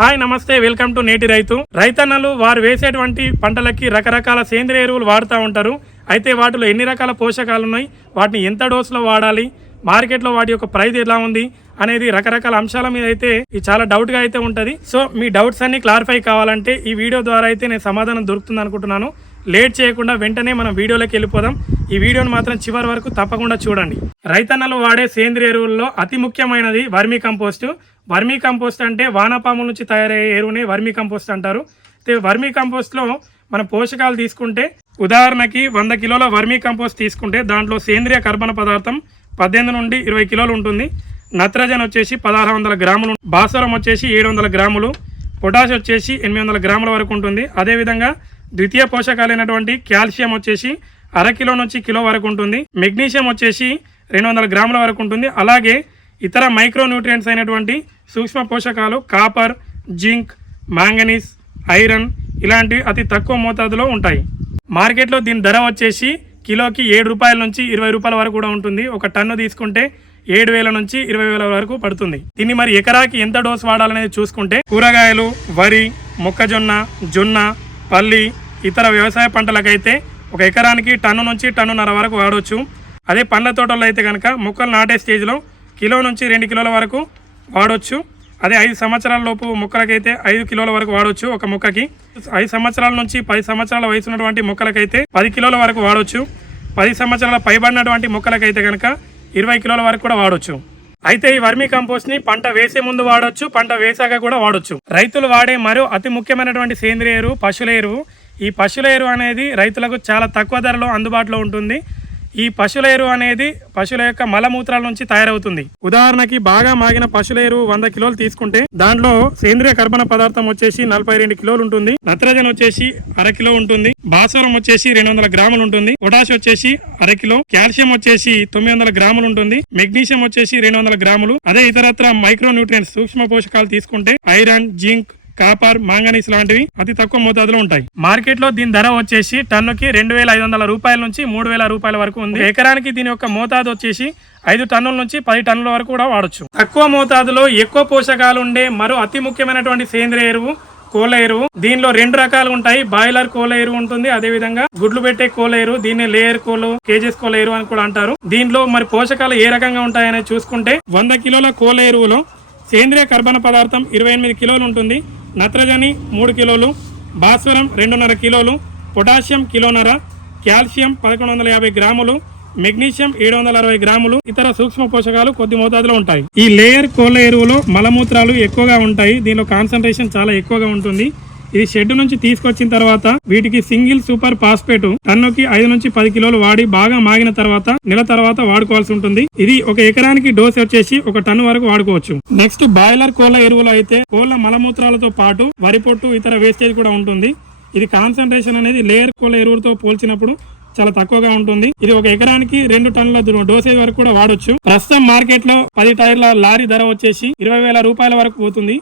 Hi నమస్తే welcome to నేటి రైతు. రైతన్నలు వారు వేసేటువంటి పంటలకి రకరకాల సేంద్రియ ఎరువులు వాడుతూ ఉంటారు. అయితే వాటిలో ఎన్ని రకాల పోషకాలు ఉన్నాయి? వాటిని ఎంత డోసులో వాడాలి? మార్కెట్లో వాటి యొక్క ప్రైస్ ఎలా ఉంది? అనేది రకరకాల అంశాల మీద అయితే ఇది చాలా డౌట్గా అయితే ఉంటుంది. సో మీ డౌట్స్ అన్ని క్లారిఫై కావాలంటే ఈ వీడియో ద్వారా అయితే నేను సమాధానం దొరుకుతుంది అనుకుంటున్నాను లేట్ చేయకుండా వెంటనే మనం వీడియోలోకి వెళ్ళిపోదాం. ఈ వీడియోను మాత్రం చివరి వరకు తప్పకుండా చూడండి. రైతన్నలు వాడే సేంద్రియ ఎరువుల్లో అతి ముఖ్యమైనది వర్మీ కంపోస్ట్. వర్మీ కంపోస్ట్ అంటే వానపాముల నుంచి తయారయ్యే ఎరువుని వర్మీ కంపోస్ట్ అంటారు. అయితే వర్మీ కంపోస్ట్లో మనం పోషకాలు తీసుకుంటే ఉదాహరణకి వంద కిలోల వర్మీ కంపోస్ట్ తీసుకుంటే దాంట్లో సేంద్రియ కర్బన పదార్థం పద్దెనిమిది నుండి ఇరవై కిలోలు ఉంటుంది. నత్రజన్ వచ్చేసి పదహారు వందల గ్రాములు భాస్వరం వచ్చేసి ఏడు వందల గ్రాములు పొటాష్ వచ్చేసి ఎనిమిది వందల గ్రాముల వరకు ఉంటుంది. అదేవిధంగా ద్వితీయ పోషకాలైనటువంటి కాల్షియం వచ్చేసి అర కిలో నుంచి కిలో వరకు ఉంటుంది. మెగ్నీషియం వచ్చేసి రెండు వందల గ్రాముల వరకు ఉంటుంది. అలాగే ఇతర మైక్రోన్యూట్రియంట్స్ అయినటువంటి సూక్ష్మ పోషకాలు కాపర్ జింక్ మాంగనీస్ ఐరన్ ఇలాంటివి అతి తక్కువ మోతాదులో ఉంటాయి. మార్కెట్లో దీని ధర వచ్చేసి కిలోకి ఏడు రూపాయల నుంచి ఇరవై రూపాయల వరకు కూడా ఉంటుంది. ఒక టన్ను తీసుకుంటే ఏడు వేల నుంచి ఇరవై వేల వరకు పడుతుంది. దీన్ని మరి ఎకరాకి ఎంత డోస్ వాడాలనేది చూసుకుంటే కూరగాయలు వరి మొక్కజొన్న జొన్న పల్లి ఇతర వ్యవసాయ పంటలకైతే ఒక ఎకరానికి టన్ను నుంచి టన్నున్నర వరకు వాడవచ్చు అదే పండ్ల తోటల్లో అయితే కనుక మొక్కలు నాటే స్టేజ్లో కిలో నుంచి రెండు కిలోల వరకు వాడవచ్చు అదే ఐదు సంవత్సరాల లోపు మొక్కలకైతే ఐదు కిలోల వరకు వాడవచ్చు ఒక మొక్కకి. ఐదు సంవత్సరాల నుంచి పది సంవత్సరాల వయసు ఉన్నటువంటి మొక్కలకైతే పది కిలోల వరకు వాడవచ్చు పది సంవత్సరాల పైబడినటువంటి మొక్కలకైతే కనుక ఇరవై కిలోల వరకు కూడా వాడవచ్చు అయితే ఈ వర్మీ కంపోస్ట్ని పంట వేసే ముందు వాడొచ్చు పంట వేసాక కూడా వాడవచ్చు రైతులు వాడే మరో అతి ముఖ్యమైనటువంటి సేంద్రియ ఎరువు పశువుల ఎరువు. ఈ పశువుల ఎరువు అనేది రైతులకు చాలా తక్కువ ధరలో అందుబాటులో ఉంటుంది. ఈ పశువుల ఎరువు అనేది పశువుల యొక్క మలమూత్రాల నుంచి తయారవుతుంది. ఉదాహరణకి బాగా మాగిన పశువుల ఎరువు వంద కిలోలు తీసుకుంటే దాంట్లో సేంద్రియ కర్బన పదార్థం వచ్చేసి నలభై రెండు కిలోలు ఉంటుంది. నత్రజన్ వచ్చేసి అర కిలో ఉంటుంది. భాస్వరం వచ్చేసి రెండు వందల గ్రాములు ఉంటుంది. పొటాష్ వచ్చేసి అరకిలో కాల్షియం వచ్చేసి తొమ్మిది వందల గ్రాములు ఉంటుంది. మెగ్నీషియం వచ్చేసి రెండు వందల గ్రాములు. అదే ఇతరత్ర మైక్రో న్యూట్రియన్స్ సూక్ష్మ పోషకాలు తీసుకుంటే ఐరన్ జింక్ కాపర్ మాంగనీస్ లాంటివి అతి తక్కువ మోతాదులో ఉంటాయి. మార్కెట్లో దీని ధర వచ్చేసి టన్నుకి రెండు వేల ఐదు వందల రూపాయల నుంచి మూడు వేల రూపాయల వరకు ఉంది. ఎకరానికి దీని యొక్క మోతాదు వచ్చేసి ఐదు టన్నుల నుంచి పది టన్నుల వరకు కూడా వాడచ్చు. తక్కువ మోతాదులో ఎక్కువ పోషకాలు ఉండే మరో అతి ముఖ్యమైనటువంటి సేంద్రియ ఎరువు కోళ్ళ ఎరువు. దీనిలో రెండు రకాలు ఉంటాయి. బాయిలర్ కోళ్ళ ఎరువు ఉంటుంది. అదే విధంగా గుడ్లు పెట్టే కోళ్ళ ఎరువు దీన్ని లేయర్ కోళ్ళు కేజెస్ కోళ్ళ ఎరువు అని కూడా అంటారు. దీనిలో మరి పోషకాలు ఏ రకంగా ఉంటాయని చూసుకుంటే వంద కిలోల కోళ్ళ ఎరువులో సేంద్రియ కర్బన పదార్థం ఇరవై ఎనిమిది కిలోలు ఉంటుంది. నత్రజని మూడు కిలోలు భాస్వరం రెండున్నర కిలోలు పొటాషియం కిలోన్నర కాల్షియం పదకొండు వందల యాభై గ్రాములు మెగ్నీషియం ఏడు వందల అరవై గ్రాములు ఇతర సూక్ష్మ పోషకాలు కొద్ది మోతాదులో ఉంటాయి. ఈ లేయర్ కోళ్ళ ఎరువులో మలమూత్రాలు ఎక్కువగా ఉంటాయి. దీనిలో కాన్సన్ట్రేషన్ చాలా ఎక్కువగా ఉంటుంది. ఇది షెడ్ నుంచి తీసుకొచ్చిన తర్వాత వీటికి సింగిల్ సూపర్ పాస్పేట్ టన్నుకి ఐదు నుంచి పది కిలోలు వాడి బాగా మాగిన తర్వాత నెల తర్వాత వాడుకోవాల్సి ఉంటుంది. ఇది ఒక ఎకరానికి డోస్ వచ్చేసి ఒక టన్ను వరకు వాడుకోవచ్చు. నెక్స్ట్ బాయిలర్ కోళ్ళ ఎరువులు అయితే కోళ్ళ మలమూత్రాలతో పాటు వరి పొట్టు ఇతర వేస్టేజ్ కూడా ఉంటుంది. ఇది కాన్సన్ట్రేషన్ అనేది లేయర్ కోళ్ళ ఎరువులతో పోల్చినప్పుడు చాలా తక్కువగా ఉంటుంది. ఇది ఒక ఎకరానికి రెండు టన్నుల డోసేజ్ వరకు కూడా వాడొచ్చు. ప్రస్తుతం మార్కెట్లో పది టైర్ల లారీ ధర వచ్చేసి ఇరవై వేల రూపాయల వరకు పోతుంది.